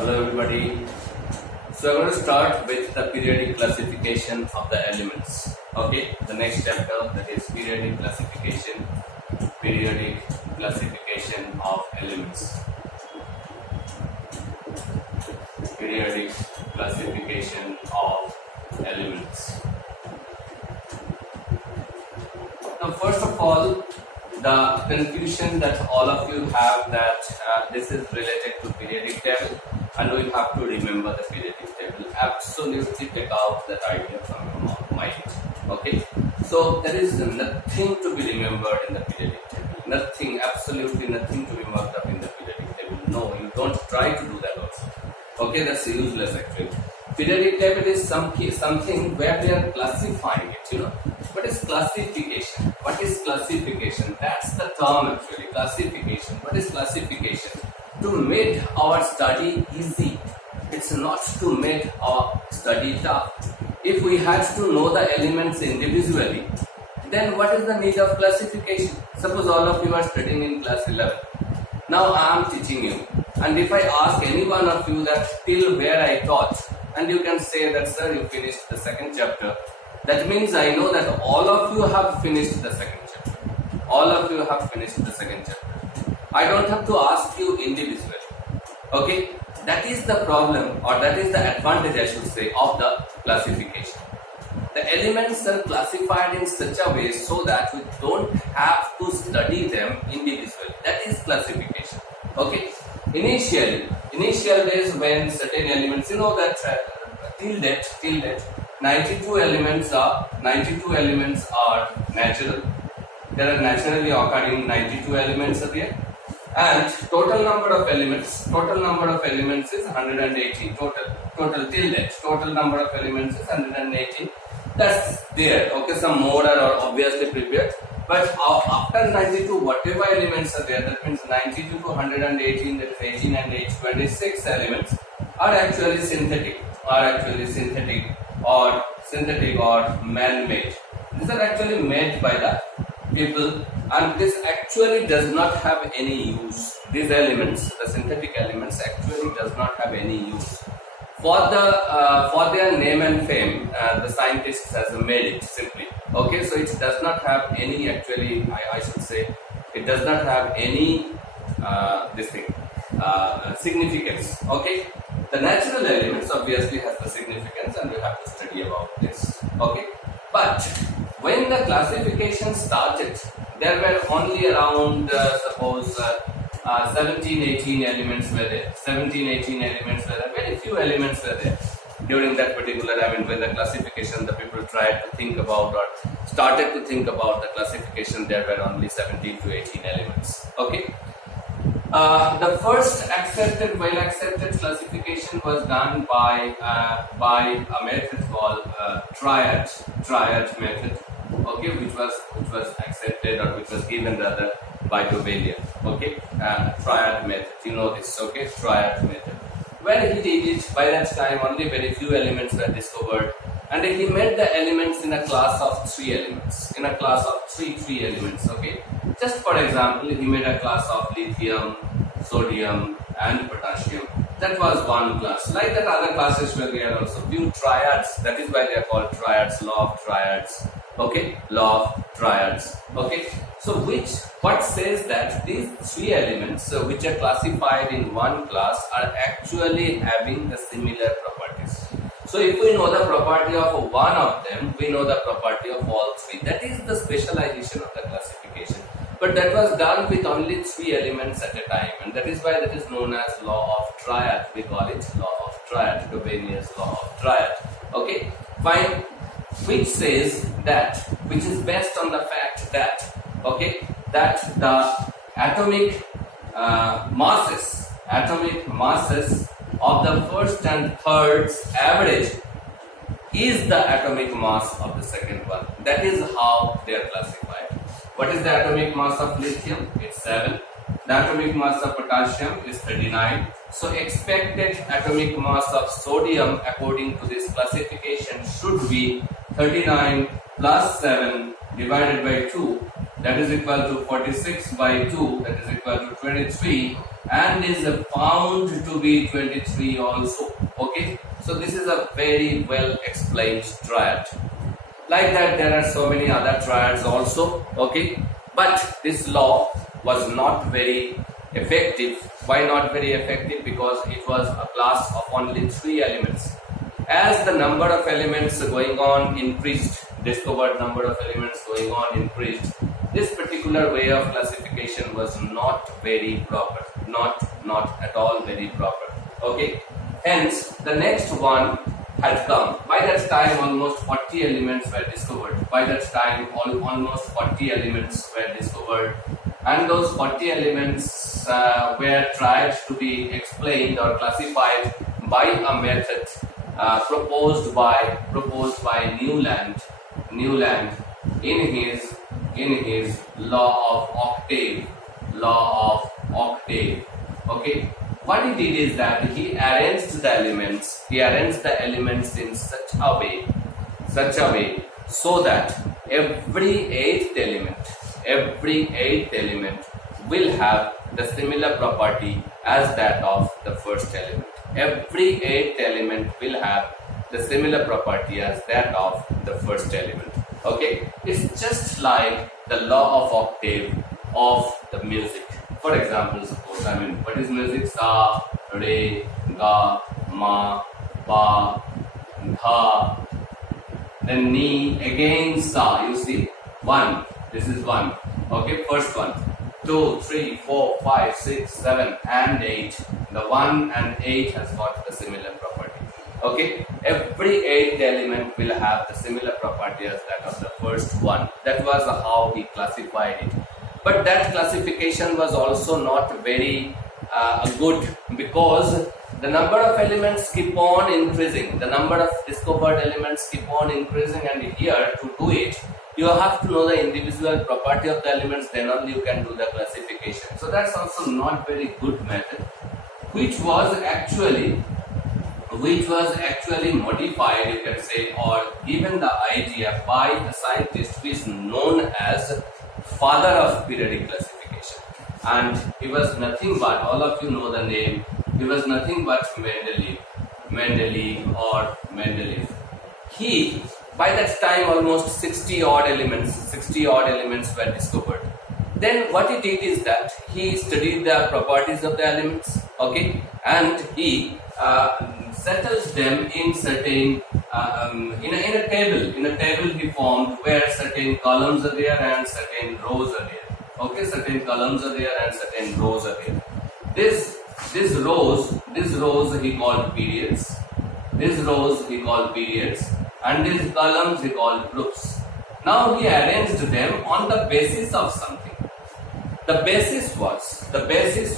Hello everybody. So I'm going to start with the periodic classification of the elements. Okay, the next chapter, that is periodic classification of elements. Periodic classification of elements. Now first of all, the confusion that all of you have that this is related to periodic table, and we have to remember the periodic table. Absolutely take out that idea from your mind. Okay, so there is nothing to be remembered in the periodic table. Nothing, absolutely nothing to be marked up in the periodic table. No, you don't try to do that also. Okay, that's useless actually. Periodic table is something where we are classifying it, What is classification? What is classification? That's the term actually, classification. What is classification? To make our study easy. It's not to make our study tough. If we had to know the elements individually, then what is the need of classification? Suppose all of you are studying in class 11. Now I am teaching you. And if I ask any one of you that till where I taught, and you can say that, sir, you finished the second chapter, that means I know that all of you have finished the second chapter. All of you have finished the second chapter. I don't have to ask you individually. Okay? That is the problem, or that is the advantage, I should say, of the classification. The elements are classified in such a way so that we don't have to study them individually. That is classification. Okay? Initial days when certain elements, that till date, 92 elements are natural. There are naturally occurring 92 elements are there, and total number of elements is 118 total till date. Total number of elements is 118. That's there. Okay, some more are obviously prepared. But after 92, whatever elements are there, that means 92 to 118, that is 18 and 8, 26 elements are actually synthetic or man-made. These are actually made by the people, and this actually does not have any use. These elements, the synthetic elements, actually does not have any use. For their name and fame, the scientists has made it simply. Okay, so it does not have any actually, I should say, it does not have any significance. Okay, the natural elements obviously has the significance, and we have to study about this. Okay, but when the classification started, there were only around 17-18 elements were there. 17-18 elements were there. Very few elements were there during that particular. When the classification, the people tried to think about or started to think about the classification, there were only 17 to 18 elements. Okay. The first well accepted classification was done by a method called triad method. Okay, which was accepted, or which was given rather by Dobelia. Okay, triad method. You know this. Okay, triad method. When he did it, by that time only very few elements were discovered, and he made the elements in a class of three elements. In a class of three elements. Okay, just for example, he made a class of lithium, sodium, and potassium. That was one class. Like that, other classes were there also. Few triads. That is why they are called triads. Law of triads. Okay, law of triads. Okay, so what says that these three elements which are classified in one class are actually having the similar properties. So if we know the property of one of them, we know the property of all three. That is the specialization of the classification. But that was done with only three elements at a time, and that is why that is known as law of triad. We call it law of triad, Dobenia's law of triad. Okay, fine. Which says that, which is based on the fact that, that the atomic masses of the first and third's average is the atomic mass of the second one. That is how they are classified. What is the atomic mass of lithium? It's 7. The atomic mass of potassium is 39. So expected atomic mass of sodium according to this classification should be 39 plus 7 divided by 2. that is equal to 46 by 2, that is equal to 23, and is found to be 23 also. Okay, so this is a very well explained triad. Like that, there are so many other triads also. Okay, but this law was not very effective. Why not very effective? Because it was a class of only 3 elements. As the number of elements going on increased, discovered number of elements going on increased, this particular way of classification was not very proper, not at all very proper. Okay, hence the next one had come. By that time almost 40 elements were discovered. By that time almost 40 elements were discovered, and those 40 elements were tried to be explained or classified by a method proposed by Newland in his law of octave. Okay, what he did is that he arranged the elements in such a way so that every eighth element will have the similar property as that of the first element. Every eighth element will have the similar property as that of the first element. Okay, it's just like the law of octave of the music. For example, suppose, what is music? Sa, re, ga, ma, pa, dha, then ni, again sa. You see, 1. This is 1. Okay, first one. 2, 3, 4, 5, 6, 7, and 8. The 1 and 8 has got the similar property. Okay, every eighth element will have the similar property as that of the first one. That was how he classified it. But that classification was also not very good, because the number of elements keep on increasing. The number of discovered elements keep on increasing, and here to do it, you have to know the individual property of the elements, then only you can do the classification. So that's also not very good method, which was actually modified, you can say, or given the idea by a scientist who is known as father of periodic classification. And he was nothing but, all of you know the name, he was nothing but Mendeleev. He, by that time, almost 60 odd elements were discovered. Then what he did is that he studied the properties of the elements, okay, and he settles them in certain in a table he formed, where certain columns are there and certain rows are there. Okay, certain columns are there and certain rows are there. These rows he called periods. These rows he called periods, and these columns he called groups. Now he arranged them on the basis of something. The basis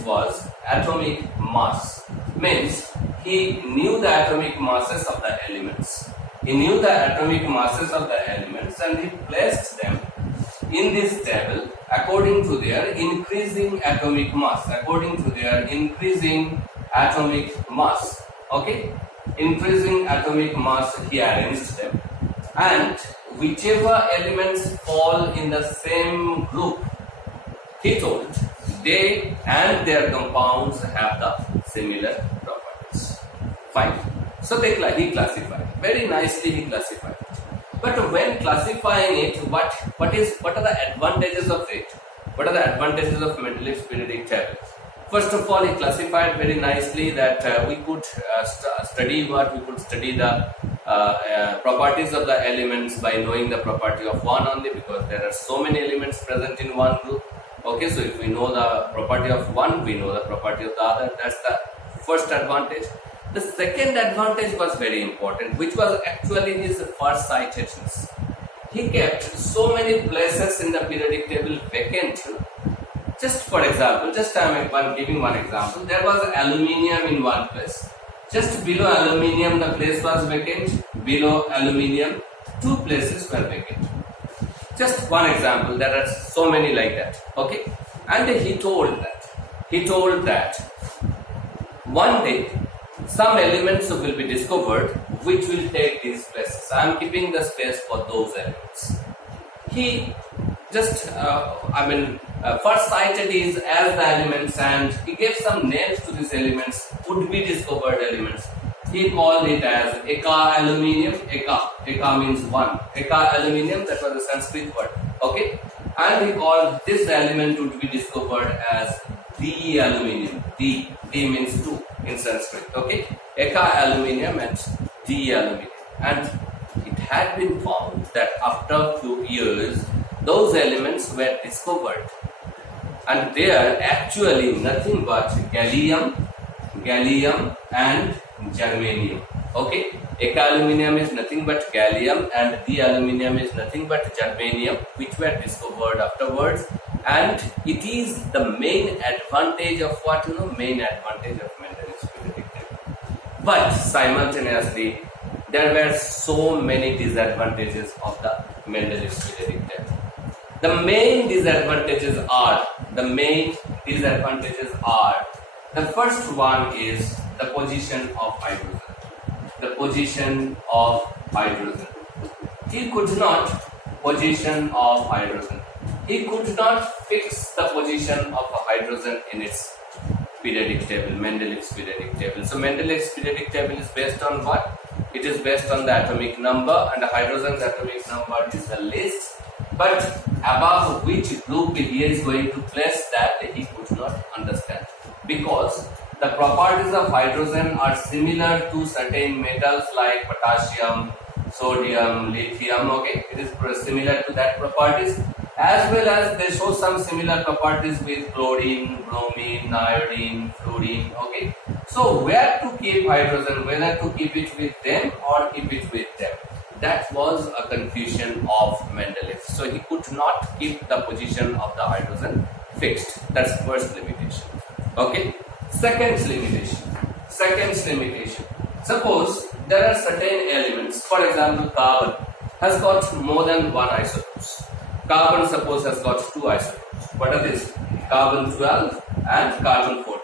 was atomic mass. Means he knew the atomic masses of the elements. And he placed them in this table according to their increasing atomic mass. Okay, increasing atomic mass, he arranged them, and whichever elements fall in the same group, he told, they and their compounds have the similar properties. Fine. So he classified very nicely. He classified it. But when classifying it, what are the advantages of it? What are the advantages of Mendeleev's periodic table? First of all, he classified very nicely that we could study the properties of the elements by knowing the property of one only, because there are so many elements present in one group. Okay, so if we know the property of one, we know the property of the other. That's the first advantage. The second advantage was very important, which was actually his farsightedness. He kept so many places in the periodic table vacant. Just for example, I'm giving one example. There was aluminium in one place. Just below aluminium, the place was vacant. Below aluminium, 2 places were vacant. Just one example. There are so many like that. Okay, and he told that one day some elements will be discovered which will take these places. I am keeping the space for those elements. He just first cited is as the elements, and he gave some names to these elements, would be discovered elements. He called it as Eka aluminium. Eka means one. Eka aluminium, that was a Sanskrit word. Okay, and he called this element to be discovered as D aluminium. D means two in Sanskrit. Okay, Eka aluminium and D aluminium, and it had been found that after few years those elements were discovered, and they are actually nothing but gallium and germanium. Okay, Eka aluminium is nothing but gallium and D aluminium is nothing but germanium, which were discovered afterwards. And it is the main advantage of what main advantage of Mendeleev's periodic table. But simultaneously, there were so many disadvantages of the Mendeleev's periodic table. The main disadvantages are the first one is the position of hydrogen. The position of hydrogen. He could not fix the position of a hydrogen in its periodic table, Mendeleev's periodic table. So Mendeleev's periodic table is based on what? It is based on the atomic number, and the hydrogen's atomic number is the least. But above which group he is going to place that, he could not understand, because the properties of hydrogen are similar to certain metals like potassium, sodium, lithium. Okay, it is similar to that properties, as well as they show some similar properties with chlorine, bromine, iodine, fluorine. Okay, so where to keep hydrogen, whether to keep it with them or keep it with them, that was a confusion of Mendeleev. So he could not keep the position of the hydrogen fixed. That's first limitation. Okay, second limitation. Suppose there are certain elements, for example, carbon has got more than one isotopes. Carbon, suppose, has got two isotopes. What are these? Carbon 12 and carbon 14.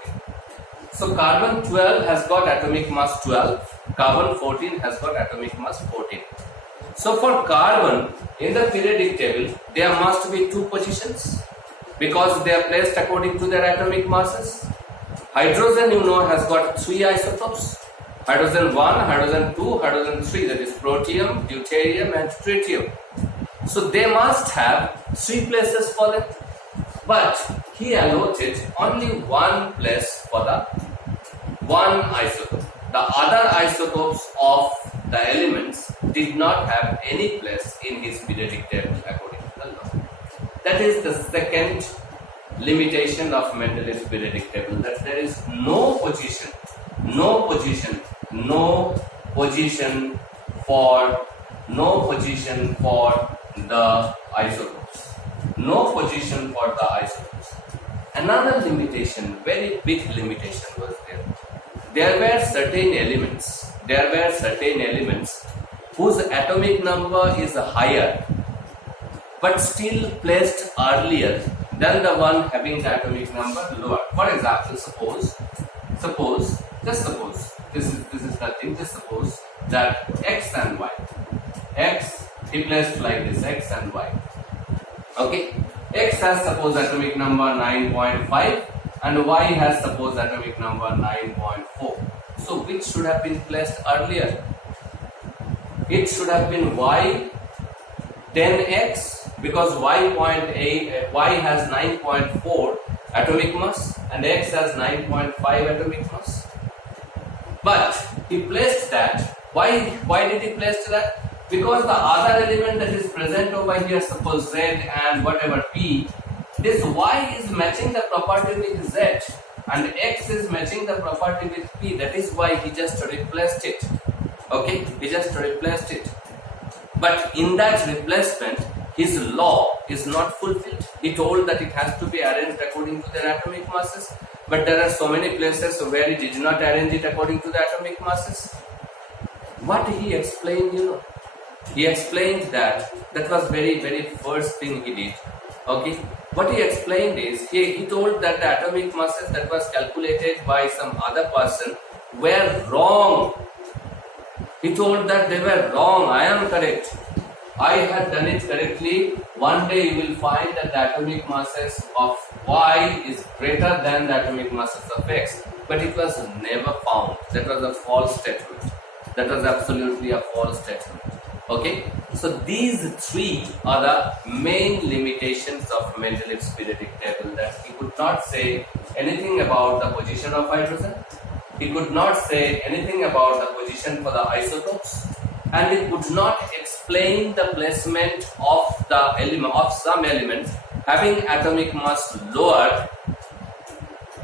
So carbon 12 has got atomic mass 12, carbon 14 has got atomic mass 14. So for carbon, in the periodic table, there must be two positions, because they are placed according to their atomic masses. Hydrogen, has got three isotopes: hydrogen 1, hydrogen 2, hydrogen 3, that is protium, deuterium and tritium. So they must have three places for them, but he allotted only one place for the one isotope. The other isotopes of the elements did not have any place in his periodic table according to the law. That is the second limitation of Mendeleev's periodic table, that there is no position for the isotopes. No position for the isotopes. Another limitation, very big limitation was there. There were certain elements whose atomic number is higher, but still placed earlier than the one having the atomic number lower. For example, suppose, this is nothing, just suppose that X and Y. X, he placed like this, X and Y. Okay, X has suppose atomic number 9.5 and Y has suppose atomic number 9.4. So which should have been placed earlier? It should have been Y 10X, because Y has 9.4 atomic mass and X has 9.5 atomic mass. But he placed that. Why did he place that? Because the other element that is present over here, suppose Z and whatever P, this Y is matching the property with Z and X is matching the property with P. That is why he just replaced it. Okay, he just replaced it. But in that replacement, his law is not fulfilled. He told that it has to be arranged according to their atomic masses, but there are so many places where he did not arrange it according to the atomic masses. What he explained, he explained that was very, very first thing he did. Okay, what he explained is, he told that the atomic masses that was calculated by some other person were wrong. He told that they were wrong, I am correct. I had done it correctly. One day you will find that the atomic masses of Y is greater than the atomic masses of X. But it was never found. That was a false statement. That was absolutely a false statement. Okay, so these three are the main limitations of Mendeleev's periodic table, that he could not say anything about the position of hydrogen, he could not say anything about the position for the isotopes, and he could not explain the placement of the element of some elements having atomic mass lower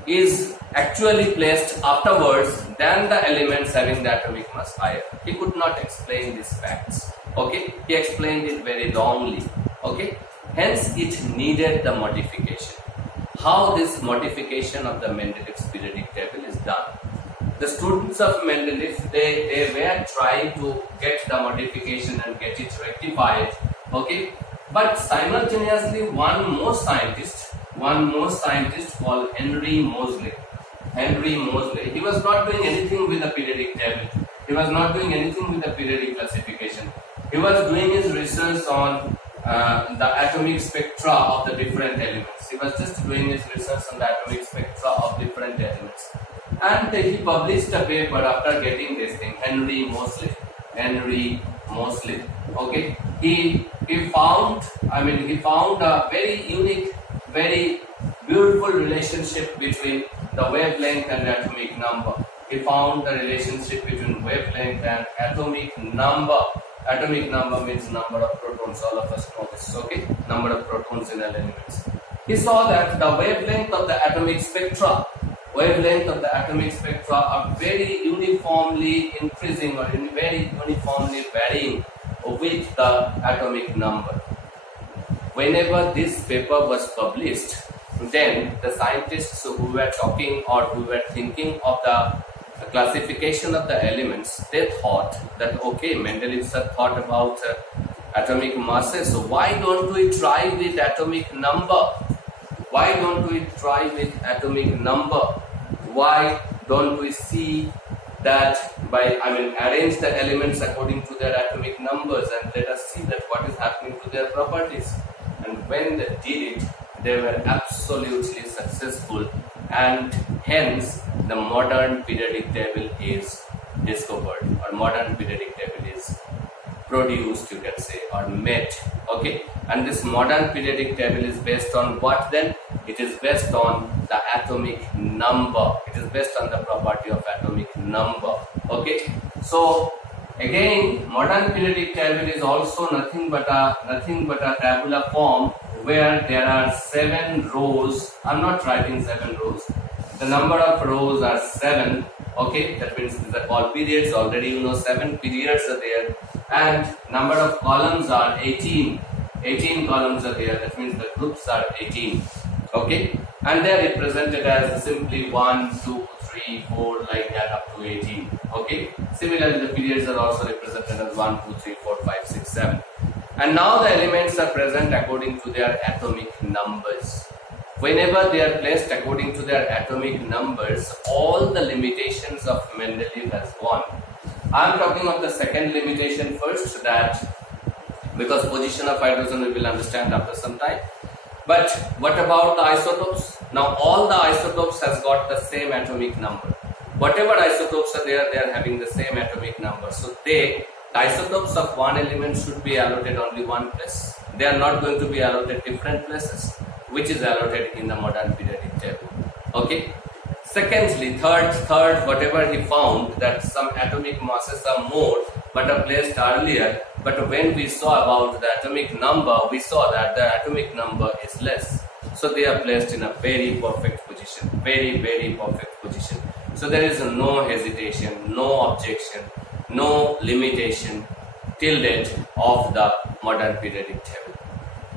is actually placed afterwards than the elements having the atomic mass higher. He could not explain these facts. Okay, he explained it very wrongly. Okay, hence it needed the modification. How this modification of the Mendeleev's periodic table is done? The students of Mendeleev, they were trying to get the modification and get it rectified. Okay, but simultaneously one more scientist called Henry Moseley, he was not doing anything with the periodic table. He was not doing anything with the periodic classification. He was doing his research on the atomic spectra of the different elements. He was just doing his research on the atomic spectra of different elements. And he published a paper after getting this thing, Henry Moseley. Okay, he found a very unique, very beautiful relationship between the wavelength and atomic number. He found the relationship between wavelength and atomic number. Atomic number means number of protons. All of us know this. Okay, number of protons in elements. He saw that the wavelength of the atomic spectra are very uniformly increasing or very uniformly varying with the atomic number. Whenever this paper was published, then the scientists who were talking or who were thinking of the classification of the elements, they thought that okay, Mendeleev sir thought about atomic masses, so why don't we try with atomic number? Why don't we try with atomic number? Why don't we see that arrange the elements according to their atomic numbers and let us see that what is happening to their properties? And when they did it, they were absolutely successful, and hence the modern periodic table is discovered, or modern periodic table is produced, you can say, or made. Okay, and this modern periodic table is based on what then? It is based on the atomic number. It is based on the property of atomic number. Okay, so again, modern periodic table is also nothing but a tabular form where there are 7 rows. I'm not writing 7 rows. The number of rows are 7. Okay, that means these are called periods. Already you know 7 periods are there, and number of columns are 18. 18 columns are there. That means the groups are 18. Okay, and they are represented as simply 1, 2, 3, 4, like that up to 18. Okay, similarly the periods are also represented as 1, 2, 3, 4, 5, 6, 7. And now the elements are present according to their atomic numbers. Whenever they are placed according to their atomic numbers, all the limitations of Mendeleev has gone. I am talking of the second limitation first, that because position of hydrogen we will understand after some time. But what about the isotopes? Now all the isotopes has got the same atomic number. Whatever isotopes are there, they are having the same atomic number. So the isotopes of one element should be allotted only one place. They are not going to be allotted different places, which is allotted in the modern periodic table. Okay. Secondly, third, whatever he found, that some atomic masses are more but are placed earlier. But when we saw about the atomic number, we saw that the atomic number is less. So they are placed in a very perfect position, very, very perfect position. So there is no hesitation, no objection, no limitation till date of the modern periodic table.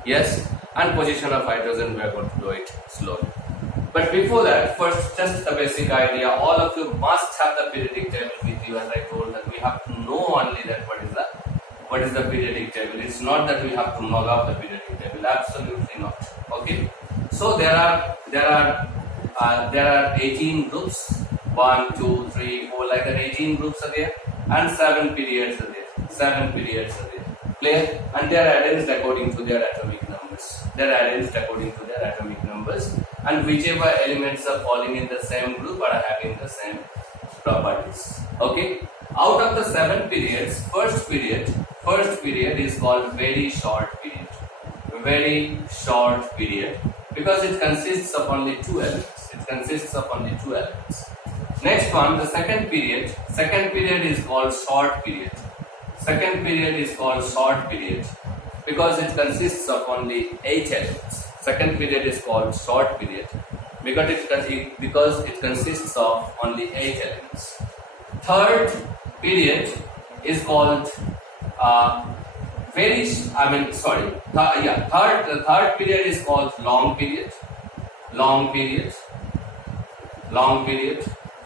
Yes, and position of hydrogen, we are going to do it slowly. But before that, first just the basic idea. All of you must have the periodic table with you, as I told that we have to know only that what is the periodic table. It's not that we have to mug up the periodic table. Absolutely not. Okay. So there are 18 groups. 1, 2, 3, 4, like that. 18 groups are there, and 7 periods are there. 7 periods are there. Clear? And they are arranged according to their atomic numbers. They are arranged according to their atomic numbers, and whichever elements are falling in the same group are having the same properties. Okay. Out of the 7 periods, first period is called very short period. Very short period, because it consists of only 2 elements. It consists of only 2 elements. Next one, the second period is called short period. Second period is called short period because it consists of only 8 elements. Second period is called short period because it consists of only 8 elements. Third period is called the third period is called long period.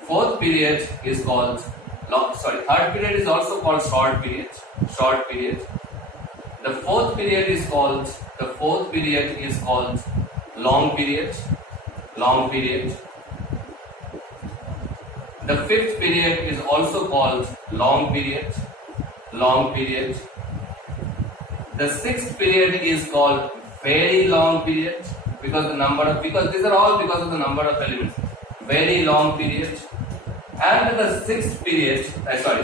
Fourth period is called third period is also called short period. The fourth period is called long period. The fifth period is also called long period. The sixth period is called very long period because these are all because of the number of elements. Very long period. And the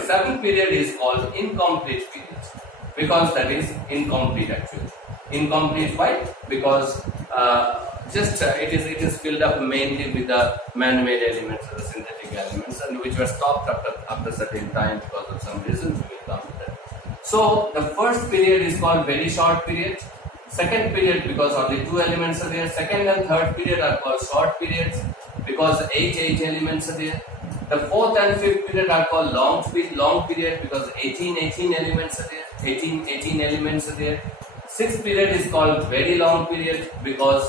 seventh period is called incomplete period because that is incomplete actually. Incomplete why? Because it is filled up mainly with the man-made elements or the synthetic elements, and which were stopped after certain time because of some reasons. We will come to that. So the first period is called very short period. Second period because only 2 elements are there. Second and third period are called short periods because 8 elements are there. The fourth and fifth period are called long period because 18 elements are there. 18 elements are there. Sixth period is called very long period because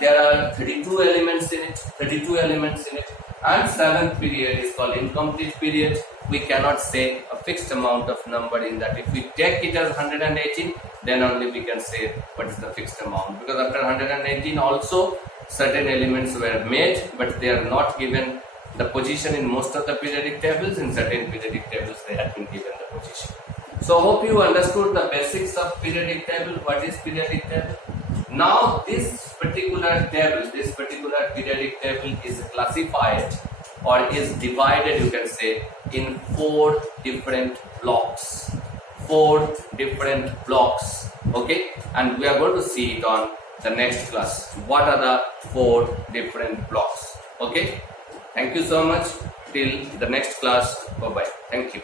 there are 32 elements in it. And seventh period is called incomplete period. We cannot say a fixed amount of number in that. If we take it as 118, then only we can say what is the fixed amount. Because after 118 also certain elements were made, but they are not given the position in most of the periodic tables. In certain periodic tables they have been given the position. So hope you understood the basics of periodic table. What is periodic table? Now this particular periodic table is classified or is divided, you can say, in 4 different blocks. 4 different blocks. Okay, and we are going to see it on the next class. What are the 4 different blocks? Okay, thank you so much. Till the next class. Bye bye. Thank you.